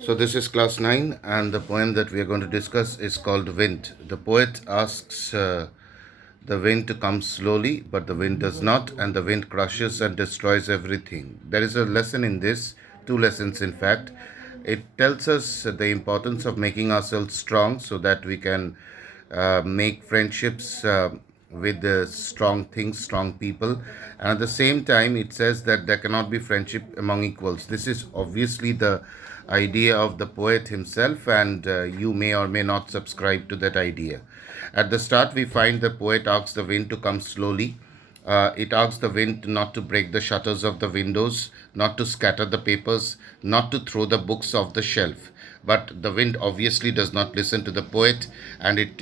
So this is class 9 and the poem that we are going to discuss is called Wind. The poet asks the wind to come slowly, but the wind does not, and the wind crushes and destroys everything. There is a lesson in this, two lessons in fact. It tells us the importance of making ourselves strong so that we can make friendships with strong things, strong people. And at the same time, it says that there cannot be friendship among equals. This is obviously the idea of the poet himself, and you may or may not subscribe to that idea. At the start, we find the poet asks the wind to come slowly. It asks the wind not to break the shutters of the windows, not to scatter the papers, not to throw the books off the shelf. But the wind obviously does not listen to the poet, and it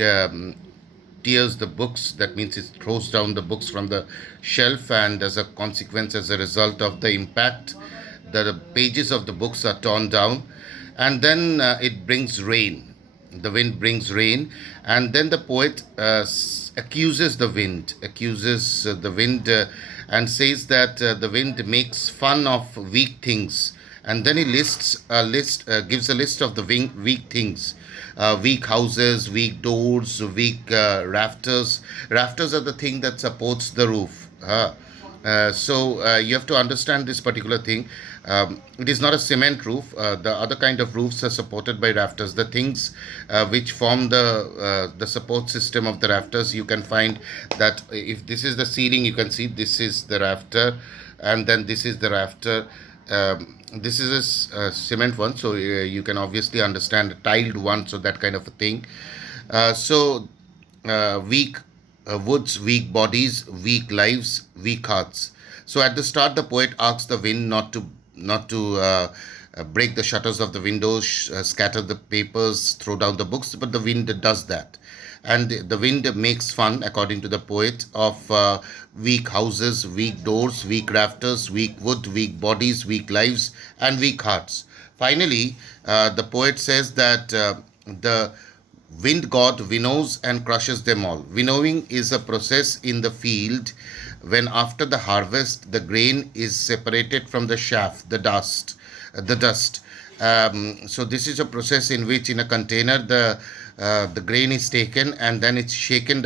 tears the books. That means it throws down the books from the shelf, and as a consequence, as a result of the impact, the pages of the books are torn down, and then it brings rain. The wind brings rain, and then the poet accuses the wind, and says that the wind makes fun of weak things, and then he gives a list of the weak things. Weak houses, weak doors, weak rafters. Rafters are the thing that supports the roof. So you have to understand this particular thing. It is not a cement roof. The other kind of roofs are supported by rafters. The things which form the support system of the rafters, you can find that if this is the ceiling, you can see this is the rafter, and then this is the rafter. This is a cement one, so you can obviously understand a tiled one, so that kind of a thing. Weak woods, weak bodies, weak lives, weak hearts. So at the start, the poet asks the wind not to break the shutters of the windows, scatter the papers, throw down the books, but the wind does that. And the wind makes fun, according to the poet, of weak houses, weak doors, weak rafters, weak wood, weak bodies, weak lives, and weak hearts. Finally, the poet says that the wind god winnows and crushes them all. Winnowing is a process in the field when, after the harvest, the grain is separated from the chaff, the dust. So this is a process in which, in a container, the grain is taken and then it's shaken,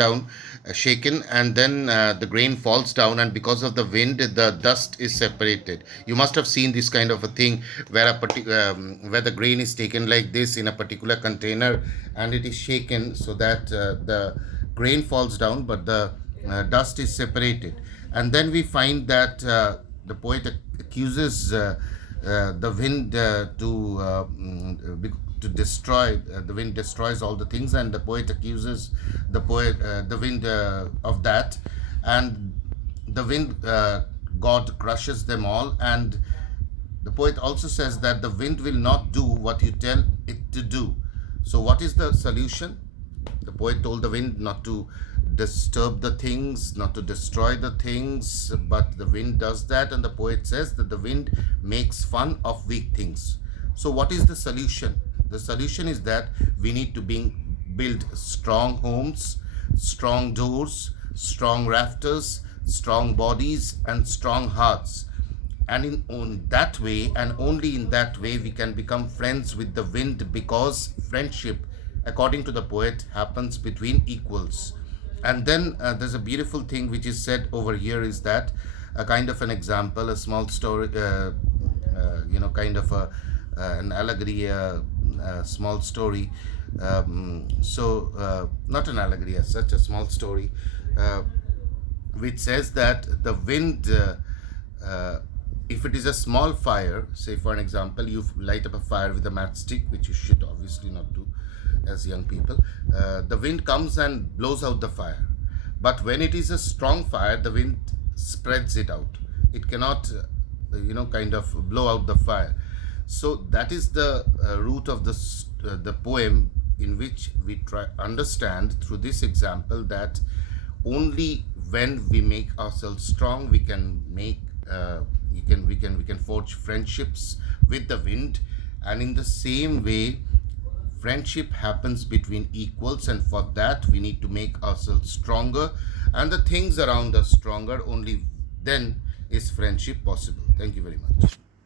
and then the grain falls down, and because of the wind, the dust is separated. You must have seen this kind of a thing where where the grain is taken like this in a particular container, and it is shaken so that the grain falls down, but the dust is separated. And then we find that the poet accuses the wind to destroy. The wind destroys all the things, and the poet accuses the wind of that, and the wind god crushes them all. And the poet also says that the wind will not do what you tell it to do. So what is the solution? The poet told the wind not to disturb the things, not to destroy the things, but the wind does that, and the poet says that the wind makes fun of weak things. So what is the solution? The solution is that we need to build strong homes, strong doors, strong rafters, strong bodies, and strong hearts. And in that way, and only in that way, we can become friends with the wind, because friendship, according to the poet, happens between equals. And then there's a beautiful thing which is said over here, is that a kind of an example, a small story, kind of an allegory, a small story. Not an allegory as such, a small story, which says that the wind, if it is a small fire, say for an example, you light up a fire with a matchstick, which you should obviously not do as young people. The wind comes and blows out the fire. But when it is a strong fire, the wind spreads it out. It cannot, kind of blow out the fire. So that is the root of the poem, in which we try understand through this example that only when we make ourselves strong, we can make we can forge friendships with the wind. And in the same way, friendship happens between equals, and for that we need to make ourselves stronger and the things around us stronger. Only then is friendship possible. Thank you very much.